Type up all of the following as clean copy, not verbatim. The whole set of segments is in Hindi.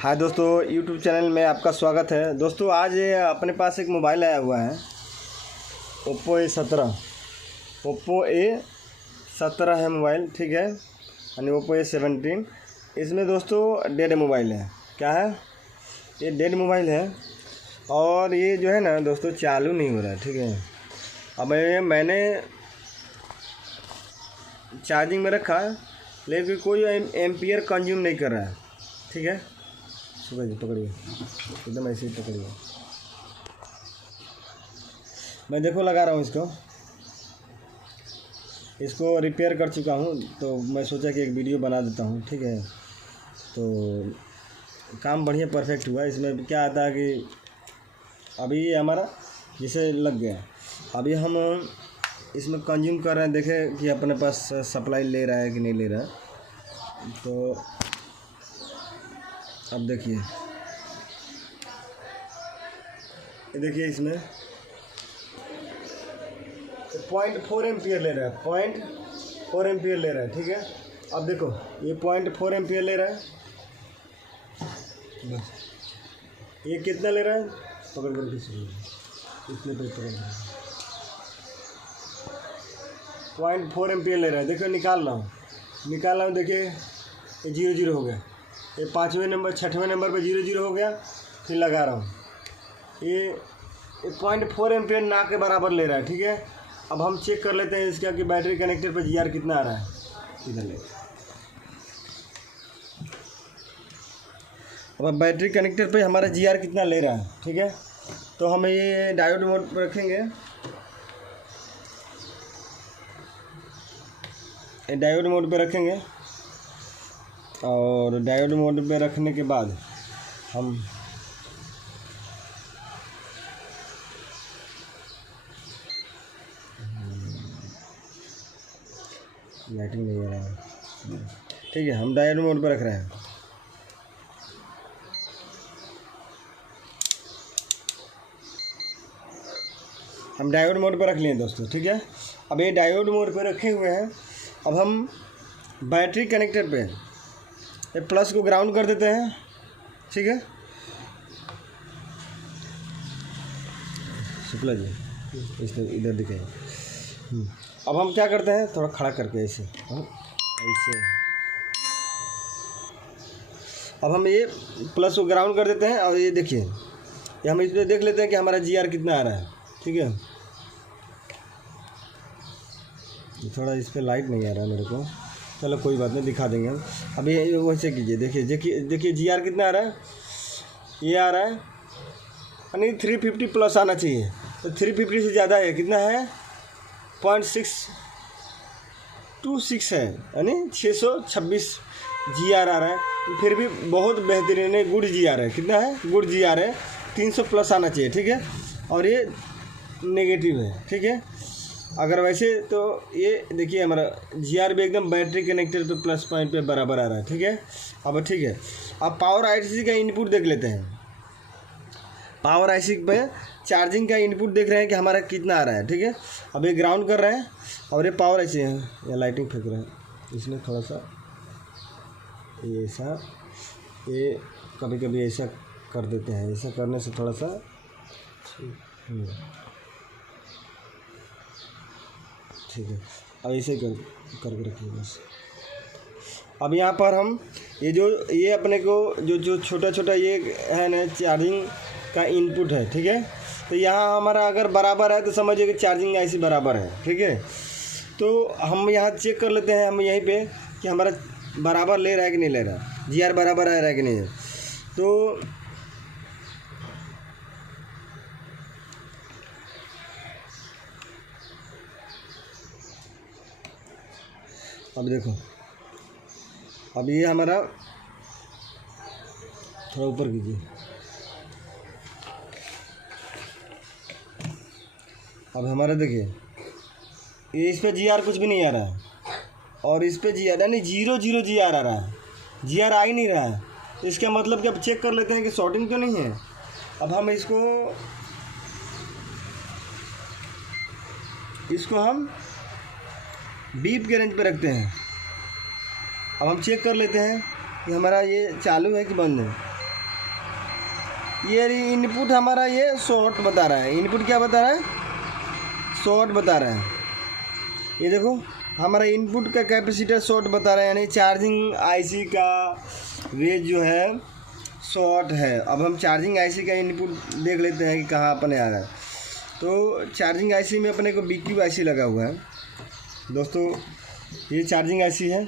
हाय दोस्तों, YouTube चैनल में आपका स्वागत है। दोस्तों आज अपने पास एक मोबाइल आया हुआ है Oppo A17 है मोबाइल, ठीक है, यानी Oppo A17। इसमें दोस्तों डेड मोबाइल है। क्या है ये? डेड मोबाइल है और ये जो है ना दोस्तों चालू नहीं हो रहा है, ठीक है। अब मैंने चार्जिंग में रखा लेकिन कोई एम्पियर कंज्यूम नहीं कर रहा है, ठीक है। सुबह जी पकड़िए, एकदम ऐसे ही पकड़िए। मैं देखो लगा रहा हूँ इसको रिपेयर कर चुका हूँ, तो मैं सोचा कि एक वीडियो बना देता हूँ, ठीक है। तो काम बढ़िया परफेक्ट हुआ। इसमें क्या आता है कि अभी ये हमारा जैसे लग गया, अभी हम इसमें कंज्यूम कर रहे हैं, देखें कि अपने पास सप्लाई ले रहा है कि नहीं ले रहा है। तो अब देखिए, इसमें 0.4 एम्पियर ले रहा है, 0.4 एम्पियर ले रहा है, ठीक है। अब देखो ये 0.4 एम्पियर ले रहा है, बस। ये कितना ले रहा है? पकड़ कर इतने पे पकड़ 0.4 एम्पियर ले रहा है। देखो निकाल रहा हूँ, देखिए ये 0 हो गया। ये 5वें नंबर 6वें नंबर पे 0 हो गया। फिर लगा रहा हूँ, ये 0.4 एम्पियर ना के बराबर ले रहा है, ठीक है। अब हम चेक कर लेते हैं इसका कि बैटरी कनेक्टर पे जीआर कितना आ रहा है। इधर ले, अब बैटरी कनेक्टर पे हमारा जीआर कितना ले रहा है, ठीक है। तो हम ये डायोड मोड पर रखेंगे। डायोड मोड पे रखेंगे और डायोड मोड पे रखने के बाद हम लाइटिंग नहीं आ रहा है, ठीक है। हम डायोड मोड पे रख रहे हैं। हम डायोड मोड पर रख लिए दोस्तों, ठीक है। अब ये डायोड मोड पे रखे हुए हैं। अब हम बैटरी कनेक्टर पे ये प्लस को ग्राउंड कर देते हैं, ठीक है। शुक्ला जी इसमें इधर दिखाइए। अब हम क्या करते हैं, थोड़ा खड़ा करके ऐसे ऐसे। अब हम ये प्लस को ग्राउंड कर देते हैं और ये देखिए, ये हम इसमें देख लेते हैं कि हमारा जीआर कितना आ रहा है, ठीक है। थोड़ा इस पर लाइट नहीं आ रहा है मेरे को, चलो कोई बात नहीं, दिखा देंगे हम। अभी वैसे कीजिए, देखिए जीआर कितना आ रहा है। ये आ रहा है यानी 350 प्लस आना चाहिए। तो 350 से ज़्यादा है, कितना है? 0.626 है, यानी 626 जीआर आ रहा है। फिर भी बहुत बेहतरीन है, गुड जीआर है। कितना है? गुड जीआर है, 300 प्लस आना चाहिए, ठीक है। और ये नेगेटिव है, ठीक है। अगर वैसे तो ये देखिए हमारा जीआर भी एकदम बैटरी कनेक्टर पे प्लस पॉइंट पे बराबर आ रहा है, ठीक है। अब ठीक है, अब पावर आईसी का इनपुट देख लेते हैं। पावर आईसी पे चार्जिंग का इनपुट देख रहे हैं कि हमारा कितना आ रहा है, ठीक है। अब ये ग्राउंड कर रहे हैं और ये पावर आईसी है, या लाइटिंग फेंक रहे हैं। इसमें थोड़ा सा ये ऐसा, ये कभी कभी ऐसा कर देते हैं। ऐसा करने से थोड़ा सा ठीक है। अब ऐसे करके रखिए बस। अब यहाँ पर हम ये अपने को जो छोटा ये है ना चार्जिंग का इनपुट है, ठीक है। तो यहाँ हमारा अगर बराबर है तो समझिए कि चार्जिंग ऐसी बराबर है, ठीक है। तो हम यहाँ चेक कर लेते हैं, हम यहीं पे कि हमारा बराबर ले रहा है कि नहीं ले रहा, जीआर बराबर आ रहा है कि नहीं है। तो अब देखो, अब ये हमारा थोड़ा ऊपर कीजिए। अब हमारा देखिए, ये इस पे जीआर कुछ भी नहीं आ रहा है और इस पे जीआर यानी 0 जीआर आ रहा है। जीआर आ ही नहीं रहा है, तो इसका मतलब कि अब चेक कर लेते हैं कि शॉर्टिंग तो नहीं है। अब हम इसको हम बीप के रेंज पे रखते हैं। अब हम चेक कर लेते हैं कि हमारा ये चालू है कि बंद है। ये इनपुट हमारा ये शॉर्ट बता रहा है। इनपुट क्या बता रहा है? शॉर्ट बता रहा है। ये देखो हमारा इनपुट का कैपेसिटर शॉर्ट बता रहा है, यानी चार्जिंग आईसी का रेंज जो है शॉर्ट है। अब हम चार्जिंग आईसी का इनपुट देख लेते हैं कि कहाँ अपने आ रहा है। तो चार्जिंग आईसी में अपने को BQ आईसी लगा हुआ है दोस्तों। ये चार्जिंग आईसी है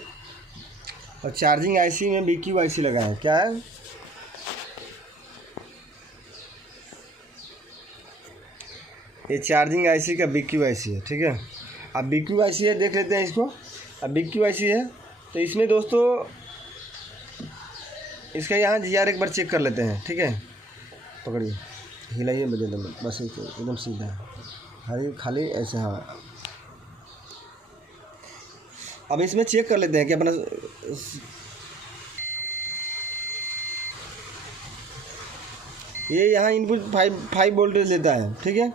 और चार्जिंग आईसी में BQ आईसी लगा है। क्या है? ये चार्जिंग आईसी का BQ आईसी है, ठीक है। अब BQ आईसी है, देख लेते हैं इसको। अब BQ आईसी है तो इसमें दोस्तों इसका यहाँ GR एक बार चेक कर लेते हैं, ठीक है। पकड़िए, हिलाइए, बदल बस एकदम सीधा है, खाली ऐसे। हाँ, अब इसमें चेक कर लेते हैं कि अपना ये यहाँ इनपुट 5 वोल्टेज लेता है, ठीक है।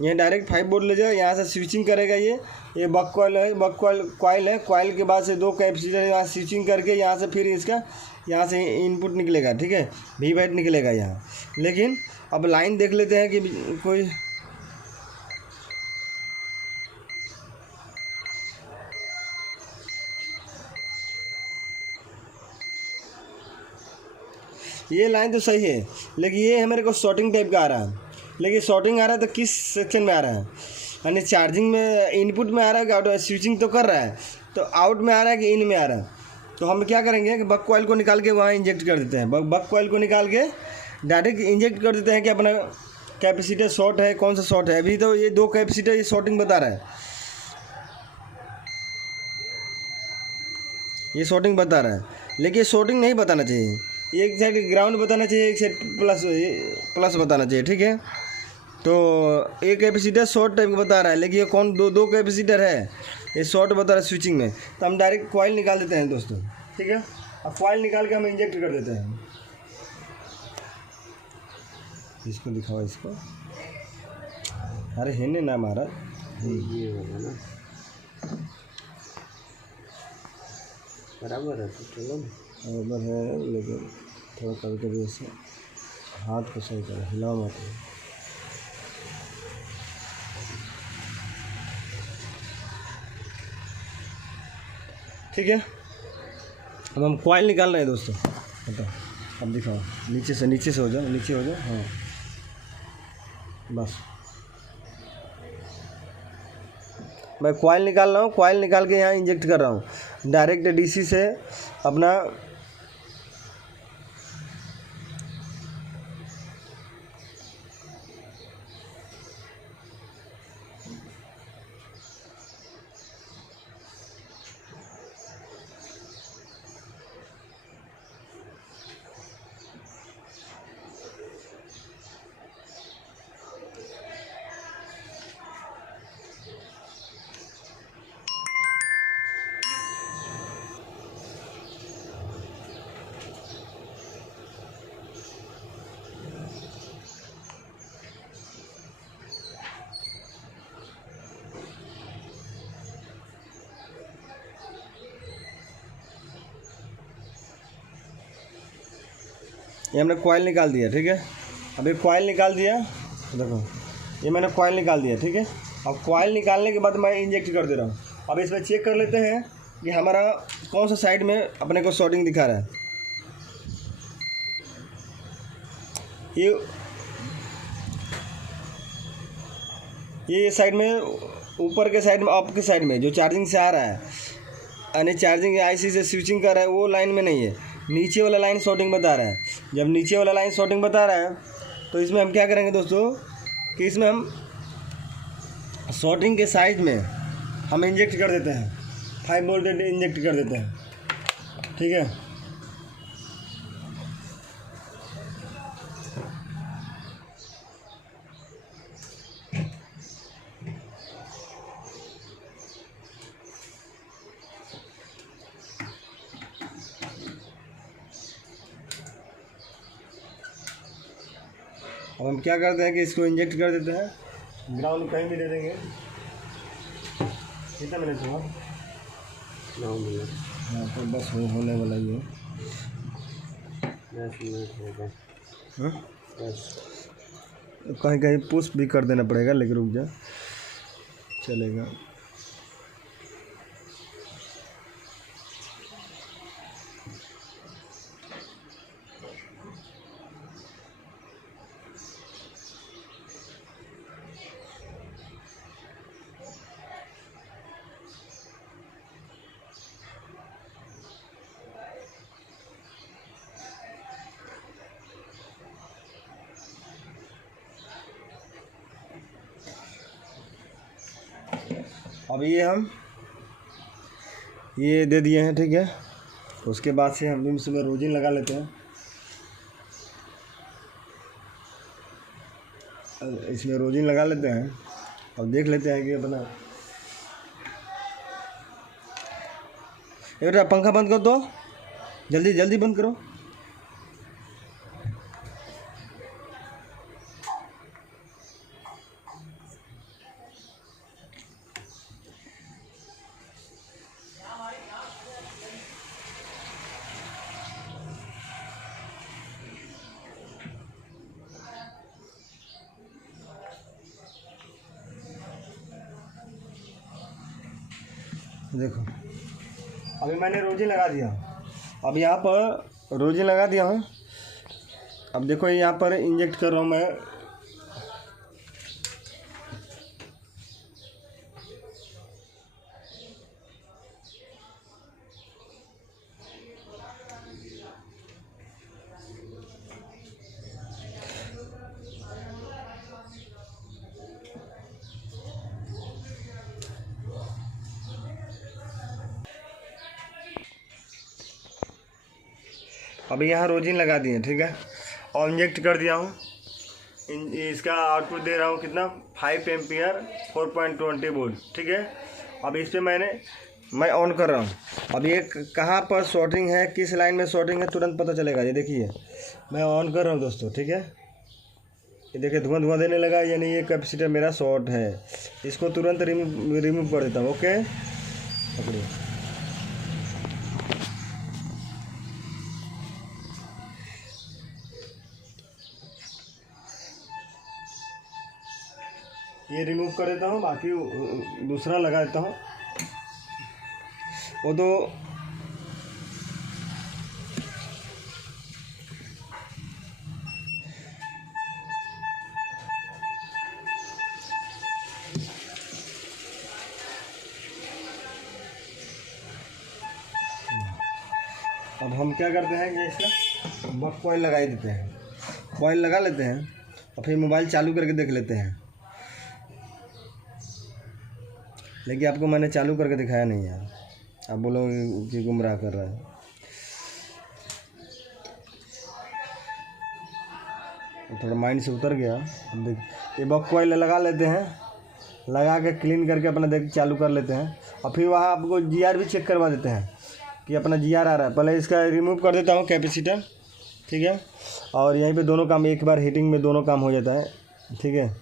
ये डायरेक्ट 5 वोल्ट ले जाएगा, यहाँ से स्विचिंग करेगा। ये बक कॉइल है, कॉइल है। कॉइल के बाद से 2 कैपेसिटर यहाँ स्विचिंग करके यहाँ से फिर इसका यहाँ से इनपुट निकलेगा, ठीक है। V निकलेगा यहाँ। लेकिन अब लाइन देख लेते हैं कि कोई ये लाइन तो सही है, लेकिन ये मेरे को शॉर्टिंग टाइप का आ रहा है। लेकिन शॉर्टिंग आ रहा है तो किस सेक्शन में आ रहा है? यानी चार्जिंग में इनपुट में आ रहा है कि आउट? स्विचिंग तो कर रहा है, तो आउट में आ रहा है कि इन में आ रहा है? तो हम क्या करेंगे कि बक कॉइल को निकाल के वहाँ इंजेक्ट कर देते हैं। बक कॉइल को निकाल के डायरेक्ट इंजेक्ट कर देते हैं कि अपना कैपेसिटर शॉर्ट है, कौन सा शॉर्ट है। अभी तो ये 2 कैपेसिटर ये शॉर्टिंग बता रहा है, ये शॉर्टिंग बता रहा है। लेकिन ये शॉर्टिंग नहीं बताना चाहिए, एक साइड ग्राउंड बताना चाहिए, एक साइड प्लस बताना चाहिए, ठीक है। तो एक कैपेसिटर शॉर्ट टाइप बता रहा है, लेकिन ये कौन दो कैपेसिटर है, ये शॉर्ट बता रहा है स्विचिंग में। तो हम डायरेक्ट कॉइल निकाल देते हैं दोस्तों, ठीक है। अब कॉइल निकाल के हम इंजेक्ट कर देते हैं। इसको दिखाओ, इसको। अरे हेने ना मारा, ये होगा ना बराबर है, तो चलो बराबर है। लेकिन थोड़ा कभी कभी ऐसे हाथ को सही करो, हिलाओ मत। ठीक है, अब हम कॉइल निकाल रहे हैं दोस्तों। बताओ, अब दिखाओ, नीचे से हो जाओ, नीचे हो जाओ। हाँ बस, मैं कॉइल निकाल रहा हूँ। कॉइल निकाल के यहाँ इंजेक्ट कर रहा हूँ डायरेक्ट DC से अपना। ये हमने कॉइल निकाल दिया, ठीक है। अब ये कॉइल निकाल दिया, देखो ये मैंने कॉइल निकाल दिया, ठीक है। अब कॉइल निकालने के बाद मैं इंजेक्ट कर दे रहा हूँ। अब इसमें चेक कर लेते हैं कि हमारा कौन सा साइड में अपने को शॉर्टिंग दिखा रहा है। ये साइड में, ऊपर के साइड में, अप के साइड में जो चार्जिंग से आ रहा है, यानी चार्जिंग IC से स्विचिंग कर रहा है, वो लाइन में नहीं है। नीचे वाला लाइन शॉर्टिंग बता रहा है। जब नीचे वाला लाइन शॉर्टिंग बता रहा है तो इसमें हम क्या करेंगे दोस्तों कि इसमें हम शॉर्टिंग के साइड में हम इंजेक्ट कर देते हैं, 5 वोल्ट इंजेक्ट कर देते हैं, ठीक है। अब हम क्या करते हैं कि इसको इंजेक्ट कर देते हैं, ग्राउंड कहीं भी दे देंगे। कितना मिनट हुआ? 9 मिनट। हाँ तो बस होने वाला ही है। 10 मिनट हो गए। हाँ बस कहीं कहीं पुश भी कर देना पड़ेगा, लेकिन रुक जा, चलेगा। अब ये हम ये दे दिए हैं, ठीक है। उसके बाद से हम इसमें रोजिन लगा लेते हैं। इसमें रोजिन लगा लेते हैं और देख लेते हैं कि अपना बेटा पंखा बंद कर दो, जल्दी जल्दी बंद करो। देखो अभी मैंने रोजिन लगा दिया। अब यहाँ पर रोजिन लगा दिया हूँ। अब देखो यहाँ पर इंजेक्ट कर रहा हूँ मैं। अभी यहाँ रोजिन लगा दिए, ठीक है, और इंजेक्ट कर दिया हूँ। इसका आउटपुट दे रहा हूँ कितना, 5 एम्पियर 4.20 वोल्ट, ठीक है। अब इस पर मैं ऑन कर रहा हूँ। अब ये कहाँ पर शॉर्टिंग है, किस लाइन में शॉर्टिंग है, तुरंत पता चलेगा। ये देखिए मैं ऑन कर रहा हूँ दोस्तों, ठीक है। ये देखिए धुआं धुआं देने लगा, यानी ये कैपेसिटर मेरा शॉर्ट है। इसको तुरंत रिमूव कर देता हूँ। ओके पकड़िए। ये रिमूव कर देता हूँ, बाकी दूसरा लगा देता हूँ। वो तो अब हम क्या करते हैं कि इसका बक कॉइल लगा ही देते हैं। कॉइल लगा लेते हैं और फिर मोबाइल चालू करके देख लेते हैं। लेकिन आपको मैंने चालू करके दिखाया नहीं यार, आप बोलोगे कि गुमराह कर रहा है। थोड़ा माइंड से उतर गया। अब देख ये बक कॉइल लगा लेते हैं, लगा के क्लीन करके अपना देख चालू कर लेते हैं। और फिर वहाँ आपको जीआर भी चेक करवा देते हैं कि अपना जीआर आ रहा है। पहले इसका रिमूव कर देता हूँ कैपेसिटर, ठीक है। और यहीं पे दोनों काम एक बार हीटिंग में दोनों काम हो जाता है, ठीक है।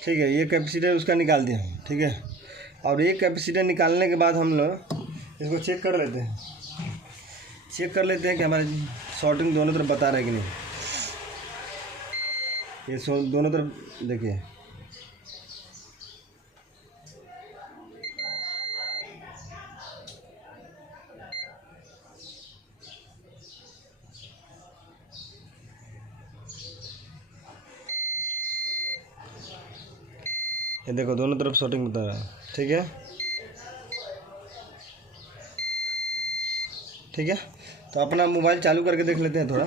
ठीक है, ये कैपेसिटर उसका निकाल दिया हम, ठीक है। और ये कैपेसिटर निकालने के बाद हम लोग इसको चेक कर लेते हैं। चेक कर लेते हैं कि हमारे शॉर्टिंग दोनों तरफ बता रहा है कि नहीं। ये दोनों तरफ देखिए, ये देखो दोनों तरफ शॉर्टिंग बता रहा है, ठीक है। ठीक है, तो अपना मोबाइल चालू करके देख लेते हैं थोड़ा।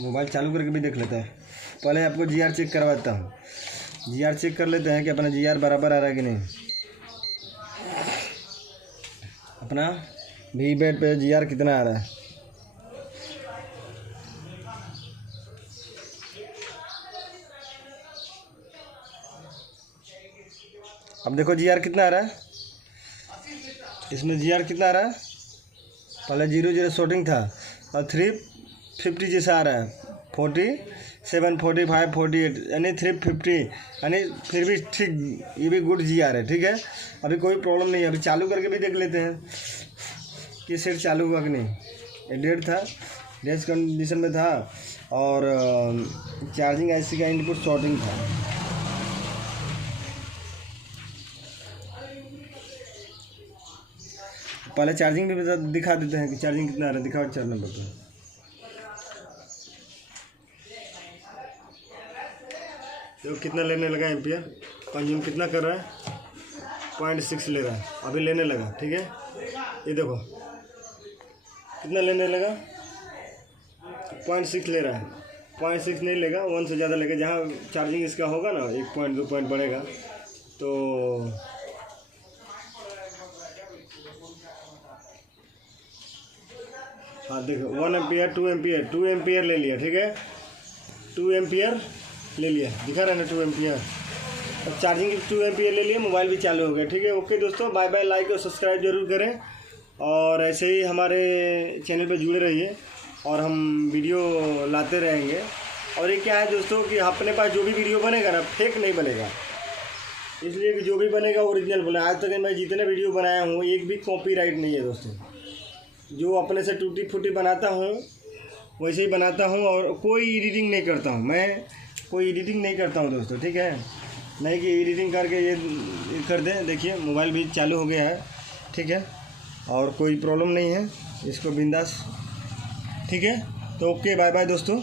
मोबाइल चालू करके भी देख लेते हैं। पहले आपको जीआर चेक करवाता हूँ। जीआर चेक कर लेते हैं कि अपना जीआर बराबर आ रहा है कि नहीं। अपना वी बैट पे जीआर कितना आ रहा है। अब देखो जीआर कितना आ रहा है। इसमें जीआर कितना आ रहा है। पहले 0 शॉटिंग था और 350 जैसा आ रहा है। 47, 45, 48 यानी 350 यानी फिर भी ठीक, ये भी गुड जीआर है। ठीक है, अभी कोई प्रॉब्लम नहीं है। अभी चालू करके भी देख लेते हैं कि सेट चालू हुआ कि नहीं। ये डेड था, डेड कंडीशन में था और चार्जिंग आईसी का इनपुट शॉर्टिंग था। पहले चार्जिंग भी दिखा देते हैं कि चार्जिंग कितना आ रहा है। दिखाओ 4 नंबर पर। देखो कितना लेने लगा एम्पियर, कंज्यूम कितना कर रहा है, 0.6 ले रहा है, अभी लेने लगा। ठीक है, ये देखो कितना लेने लगा, 0.6 ले रहा है। 0.6 नहीं लेगा, 1 से ज़्यादा लेगा। जहाँ चार्जिंग इसका होगा ना 1 पॉइंट 2 पॉइंट बढ़ेगा तो हाँ देखो 1 एम्पियर 2 एम्पियर 2 एम्पियर ले लिया। ठीक है, 2 एम्पियर ले लिया, दिखा रहा है ना 2 एम्पियर। अब चार्जिंग 2 एम्पियर ले लिया, मोबाइल भी चालू हो गया। ठीक है, ओके दोस्तों, बाय बाय। लाइक और सब्सक्राइब जरूर करें और ऐसे ही हमारे चैनल पे जुड़े रहिए और हम वीडियो लाते रहेंगे। और ये क्या है दोस्तों कि अपने पास जो भी वीडियो बनेगा ना, फेक नहीं बनेगा, इसलिए कि जो भी बनेगा ओरिजिनल बने। आज तक मैं जितने वीडियो बनाया हूँ एक भी कॉपीराइट नहीं है दोस्तों। जो अपने से टूटी फूटी बनाता हूँ वैसे ही बनाता हूँ और कोई एडिटिंग नहीं करता हूँ। मैं कोई एडिटिंग नहीं करता हूँ दोस्तों। ठीक है, नहीं कि एडिटिंग करके ये कर दें। देखिए मोबाइल भी चालू हो गया है। ठीक है, और कोई प्रॉब्लम नहीं है, इसको बिंदास। ठीक है, तो ओके, बाय बाय दोस्तों।